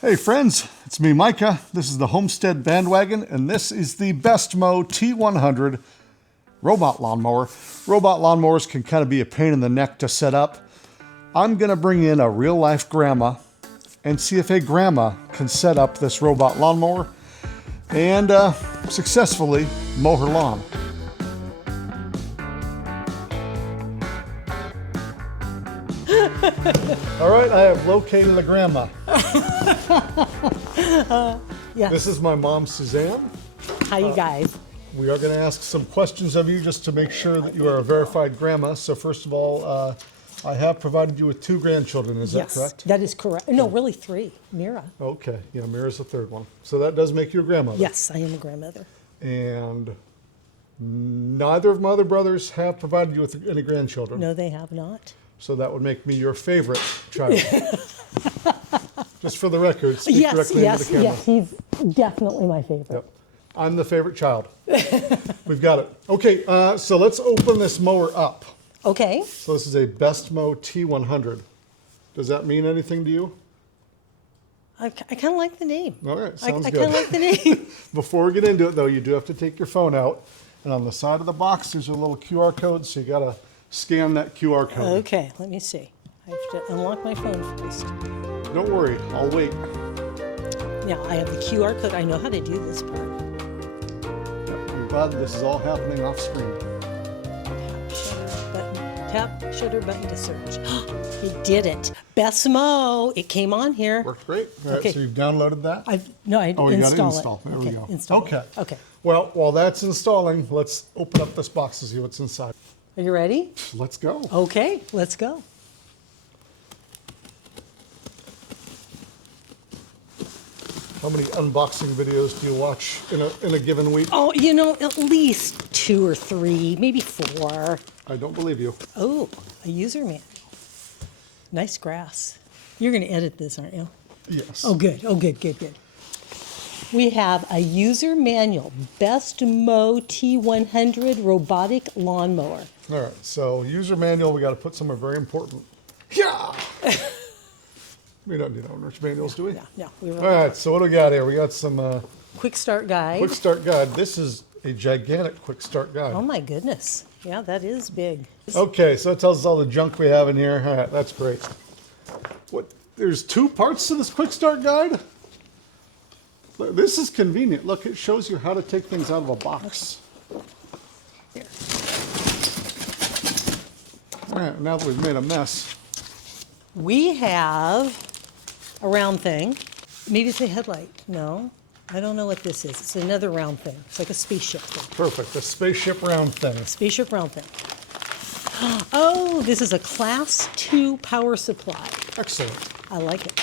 Hey friends, it's me Micah. This is the Homestead Bandwagon and this is the Bestmow T100 robot lawnmower. Robot lawnmowers can kind of be a pain in the neck to set up. I'm going to bring in a real life grandma and see if a grandma can set up this robot lawnmower and successfully mow her lawn. All right, I have located the grandma. Yes. This is my mom, Suzanne. Hi, you guys. We are going to ask some questions of you just to make sure that you are a verified grandma. So first of all, I have provided you with 2 grandchildren. Is that correct? That is correct. No, really 3. Mira. Okay. Yeah, Mira's the 3rd one. So that does make you a grandmother. Yes, I am a grandmother. And neither of my other brothers have provided you with any grandchildren. No, they have not. So that would make me your favorite child. Just for the record, speak directly into the camera. Yes, he's definitely my favorite. Yep. I'm the favorite child. We've got it. Okay, so let's open this mower up. Okay. So this is a Bestmow T100. Does that mean anything to you? I kind of like the name. All right, sounds I good. kind of like the name. Before we get into it, though, you do have to take your phone out. And on the side of the box, there's a little QR code, so you got to scan that QR code. Okay, let me see. I have to unlock my phone first. Don't worry, I'll wait. Now, I have the QR code. I know how to do this part. Yep, I'm glad this is all happening off screen. Tap shutter button to search. It did it. Bestmow. It came on here. Worked great. All right, Okay. so you've downloaded that? I you got to install install. it. There we go. Install Okay. it. Okay. Well, while that's installing, let's open up this box to see what's inside. Are you ready? Let's go. Okay, let's go. How many unboxing videos do you watch in a given week? Oh, you know, at least 2 or 3, maybe 4. I don't believe you. Oh, a user manual. Nice grass. You're going to edit this, aren't you? Yes. Oh, good. Oh, good, good, good. We have a user manual, Bestmow T100 robotic lawnmower. All right, so user manual, we got to put somewhere very important. Yeah! We don't need owner's manuals, do we? No. All right, so what do we got here? We got some Quick start guide. quick start guide. This is a gigantic quick start guide. Oh my goodness. Yeah, that is big. Okay, so it tells us all the junk we have in here. All right, that's great. There's 2 parts to this quick start guide? Look, this is convenient. Look, it shows you how to take things out of a box. Here. All right, now that we've made a mess. We have a round thing. Maybe it's a headlight. No, I don't know what this is. It's another round thing. It's like a spaceship thing. Perfect, a spaceship round thing. Spaceship round thing. Oh, this is a class 2 power supply. Excellent. I like it.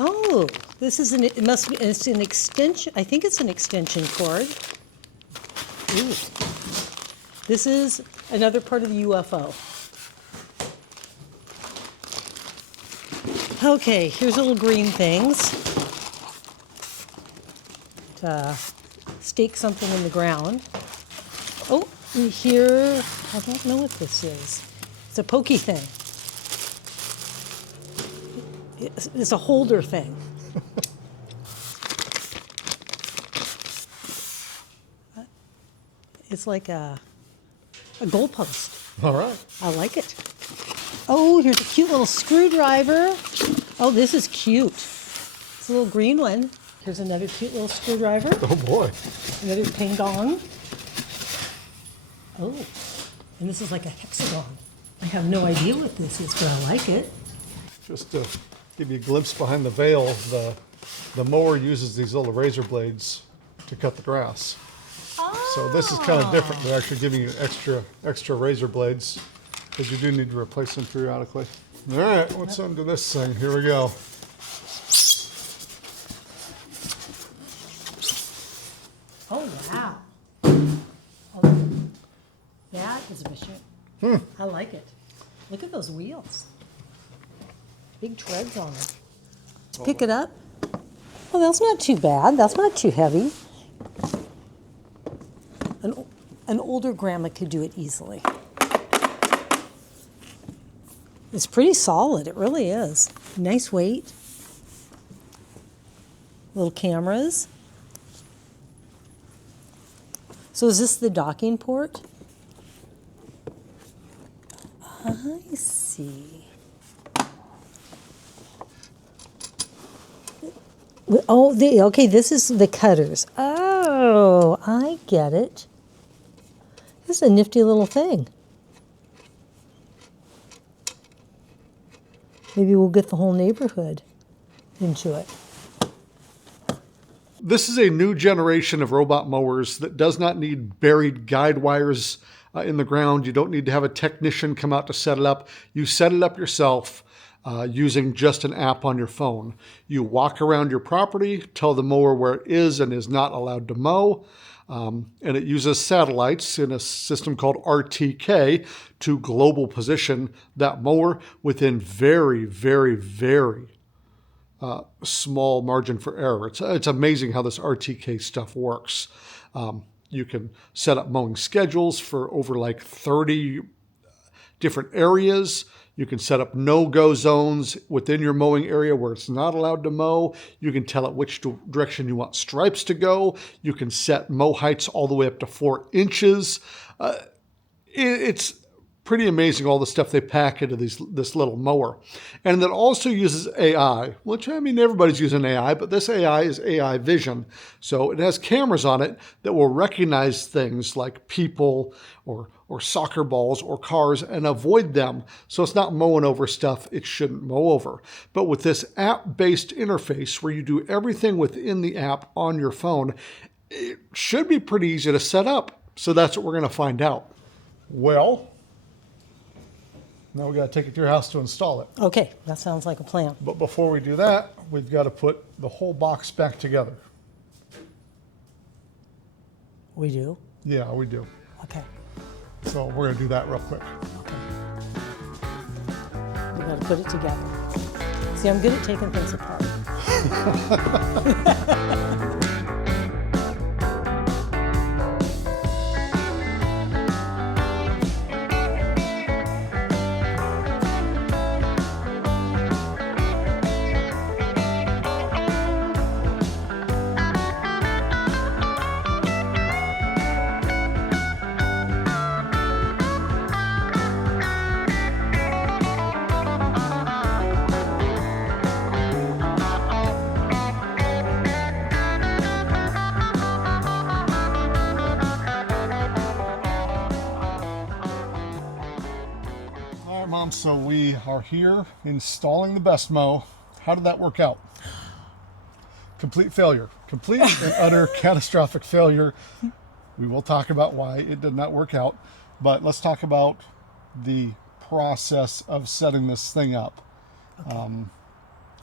Oh, this is it's an extension. I think it's an extension cord. Ooh. This is another part of the UFO. Okay, here's little green things to stake something in the ground. Oh, and here, I don't know what this is. It's a pokey thing. It's a holder thing. It's like a goalpost. All right. I like it. Oh, here's a cute little screwdriver. Oh, this is cute. It's a little green one. Here's another cute little screwdriver. Oh boy. Another ping dong. Oh, and this is like a hexagon. I have no idea what this is, but I like it. Just to give you a glimpse behind the veil, the mower uses these little razor blades to cut the grass. Oh. So this is kind of different. They're actually giving you extra razor blades because you do need to replace them periodically. All right, what's under this thing? Here we go. Oh, wow. Oh, that is a machine. I like it. Look at those wheels. Big treads on it. Pick it up. Oh, that's not too bad. That's not too heavy. An older grandma could do it easily. It's pretty solid, it really is. Nice weight. Little cameras. So is this the docking port? I see. Oh, okay, this is the cutters. Oh, I get it. This is a nifty little thing. Maybe we'll get the whole neighborhood into it. This is a new generation of robot mowers that does not need buried guide wires in the ground. You don't need to have a technician come out to set it up. You set it up yourself using just an app on your phone. You walk around your property, tell the mower where it is and is not allowed to mow, and it uses satellites in a system called RTK to global position that mower within very, very, very small margin for error. It's amazing how this RTK stuff works. You can set up mowing schedules for over like 30 different areas. You can set up no-go zones within your mowing area where it's not allowed to mow. You can tell it which direction you want stripes to go. You can set mow heights all the way up to 4 inches. It's pretty amazing all the stuff they pack into this little mower. And that also uses AI, which, I mean, everybody's using AI, but this AI is AI vision. So it has cameras on it that will recognize things like people or soccer balls or cars and avoid them. So it's not mowing over stuff it shouldn't mow over. But with this app-based interface where you do everything within the app on your phone, it should be pretty easy to set up. So that's what we're going to find out. Well, now we got to take it to your house to install it. Okay, that sounds like a plan. But before we do that, we've got to put the whole box back together. We do? Yeah, we do. Okay. So we're going to do that real quick. Okay. We got to put it together. See, I'm good at taking things apart. Mom, so we are here installing the Bestmow. How did that work out? Complete failure. Complete and utter catastrophic failure. We will talk about why it did not work out, but let's talk about the process of setting this thing up. Okay.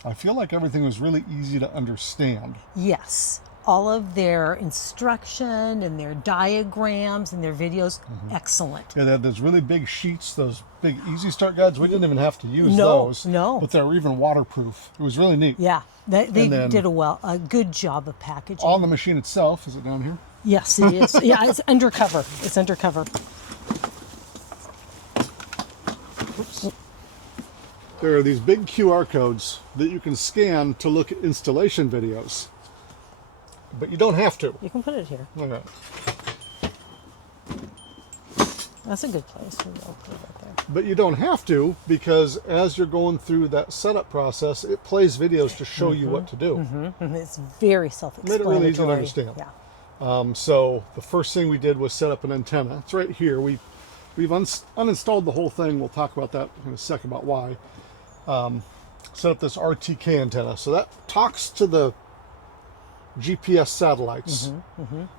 I feel like everything was really easy to understand. Yes. All of their instruction and their diagrams and their videos, excellent. Yeah, they had those really big sheets, those big easy start guides. We didn't even have to use those. No. But they were even waterproof. It was really neat. Yeah, they did a good job of packaging. On the machine itself, is it down here? Yes, it is. Yeah, it's undercover. It's undercover. Oops. There are these big QR codes that you can scan to look at installation videos. But you don't have to. You can put it here. Okay. That's a good place. I'll put it right there. But you don't have to, because as you're going through that setup process, it plays videos to show you what to do. It's very self-explanatory. Made it really easy to understand. Yeah. So the first thing we did was set up an antenna. It's right here. We've uninstalled the whole thing. We'll talk about that in a second about why. Set up this RTK antenna. So that talks to the GPS satellites,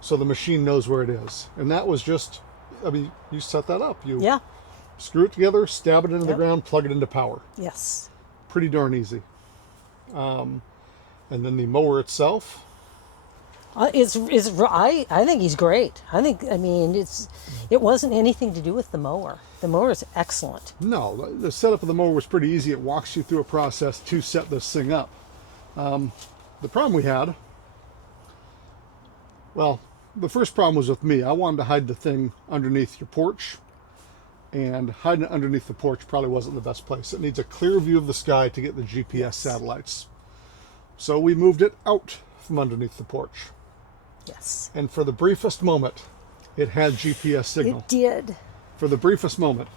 so the machine knows where it is. And that was just, I mean, you set that up. You screw it together, stab it into the ground, plug it into power. Yes. Pretty darn easy. And then the mower itself. I think he's great. I mean, it wasn't anything to do with the mower. The mower is excellent. No, the setup of the mower was pretty easy. It walks you through a process to set this thing up. The problem we had, well, the first problem was with me. I wanted to hide the thing underneath your porch, and hiding it underneath the porch probably wasn't the best place. It needs a clear view of the sky to get the GPS satellites. So we moved it out from underneath the porch. Yes. And for the briefest moment, it had GPS signal. It did. For the briefest moment.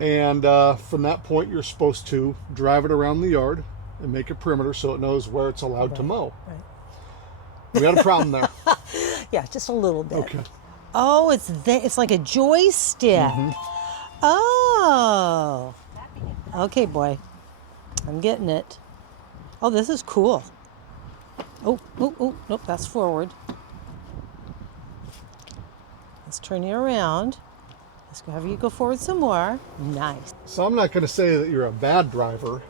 And from that point, you're supposed to drive it around the yard and make a perimeter so it knows where it's allowed to mow. Right. We had a problem there. Yeah, just a little bit. Okay. Oh, it's like a joystick. Oh. Okay, boy. I'm getting it. Oh, this is cool. Oh, nope, that's forward. Let's turn you around. Let's have you go forward some more. Nice. So I'm not going to say that you're a bad driver.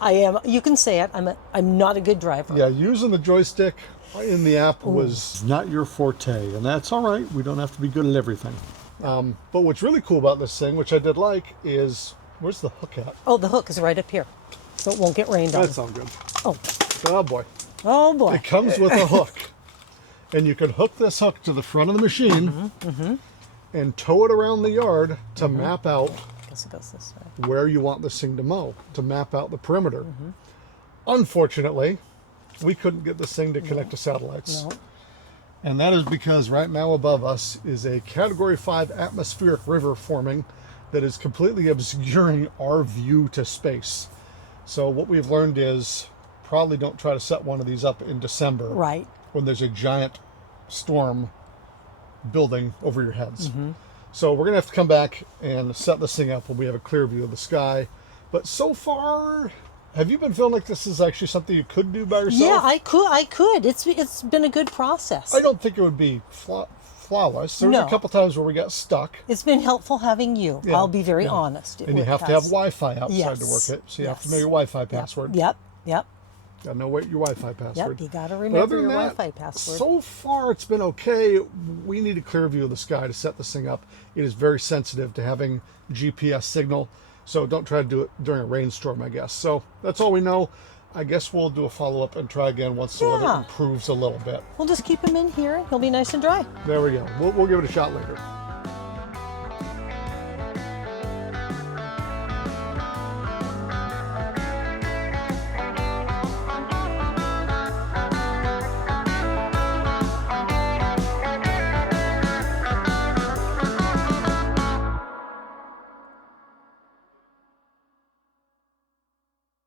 I am. You can say it. I'm not a good driver. Yeah, using the joystick in the app was not your forte, and that's all right. We don't have to be good at everything. But what's really cool about this thing, which I did like, is where's the hook at? Oh, the hook is right up here, so it won't get rained on. That's all good. Oh boy. Oh boy. It comes with a hook, and you can hook this hook to the front of the machine and tow it around the yard to map out I guess it goes this way. where you want this thing to mow, to map out the perimeter. Unfortunately, we couldn't get this thing to connect to satellites. No. And that is because right now above us is a Category 5 atmospheric river forming that is completely obscuring our view to space. So what we've learned is probably don't try to set one of these up in December. Right. When there's a giant storm building over your heads. So we're going to have to come back and set this thing up when we have a clear view of the sky. But so far, have you been feeling like this is actually something you could do by yourself? Yeah, I could. It's been a good process. I don't think it would be flawless. There was a couple times where we got stuck. It's been helpful having you. Yeah, I'll be very honest. And you have to have Wi-Fi outside to Yes, work it. So you have to yes. know your Wi-Fi password. Yep. Got to know what your Wi-Fi password. Yep, you got to But remember other your than that, Wi-Fi password. so far it's been okay. We need a clear view of the sky to set this thing up. It is very sensitive to having GPS signal. So don't try to do it during a rainstorm, I guess. So that's all we know. I guess we'll do a follow-up and try again once the weather Yeah. improves a little bit. We'll just keep him in here. He'll be nice and dry. There we go. We'll give it a shot later.